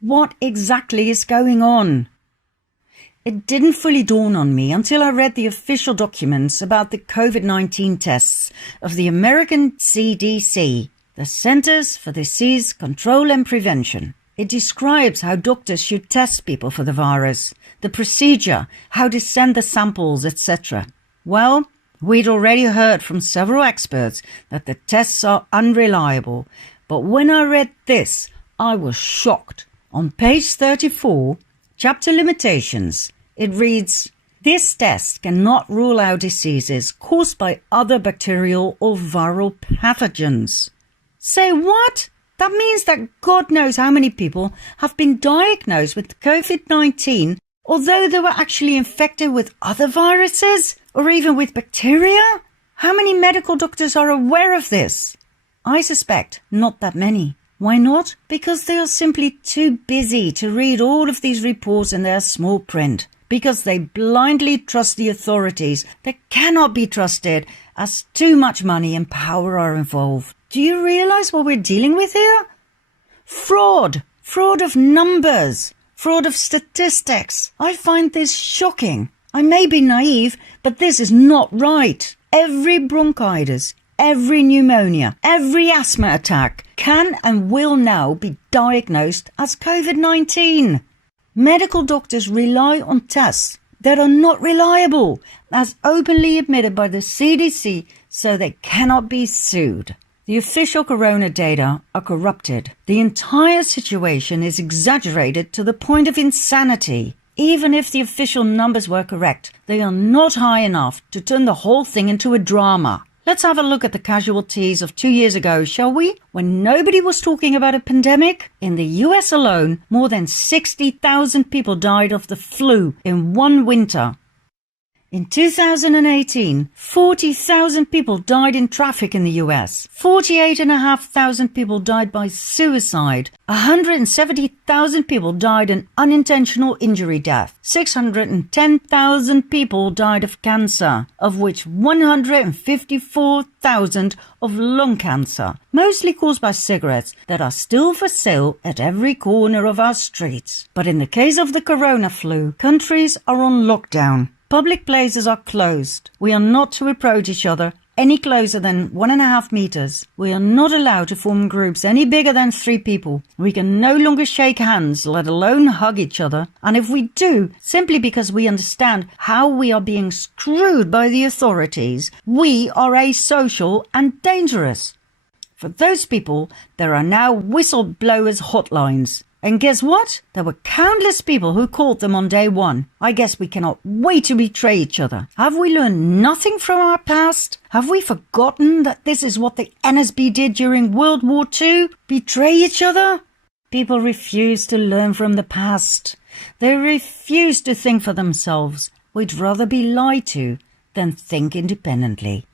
What exactly is going on? It didn't fully dawn on me until I read the official documents about the COVID-19 tests of the American CDC, the Centers for Disease Control and Prevention. It describes how doctors should test people for the virus, the procedure, how to send the samples, etc. Well, we'd already heard from several experts that the tests are unreliable, but when I read this, I was shocked. On page 34, Chapter Limitations, it reads, "This test cannot rule out diseases caused by other bacterial or viral pathogens." Say what? That means that God knows how many people have been diagnosed with COVID-19, although they were actually infected with other viruses or even with bacteria? How many medical doctors are aware of this? I suspect not that many. Why not? Because they are simply too busy to read all of these reports in their small print. Because they blindly trust the authorities that cannot be trusted as too much money and power are involved. Do you realize what we're dealing with here? Fraud. Fraud of numbers. Fraud of statistics. I find this shocking. I may be naive, but this is not right. Every bronchitis, every pneumonia, every asthma attack can and will now be diagnosed as COVID-19. Medical doctors rely on tests that are not reliable, as openly admitted by the CDC, so they cannot be sued. The official corona data are corrupted. The entire situation is exaggerated to the point of insanity. Even if the official numbers were correct, they are not high enough to turn the whole thing into a drama. Let's have a look at the casualties of 2 years ago, shall we? When nobody was talking about a pandemic, in the US alone, more than 60,000 people died of the flu in one winter. In 2018, 40,000 people died in traffic in the US. 48,500 people died by suicide. 170,000 people died in unintentional injury death. 610,000 people died of cancer, of which 154,000 of lung cancer, mostly caused by cigarettes that are still for sale at every corner of our streets. But in the case of the corona flu, countries are on lockdown. Public places are closed. We are not to approach each other any closer than 1.5 meters. We are not allowed to form groups any bigger than 3 people. We can no longer shake hands, let alone hug each other. And if we do, simply because we understand how we are being screwed by the authorities, we are asocial and dangerous. For those people, there are now whistleblowers hotlines. And guess what? There were countless people who called them on day one. I guess we cannot wait to betray each other. Have we learned nothing from our past? Have we forgotten that this is what the NSB did during World War II? Betray each other? People refuse to learn from the past. They refuse to think for themselves. We'd rather be lied to than think independently.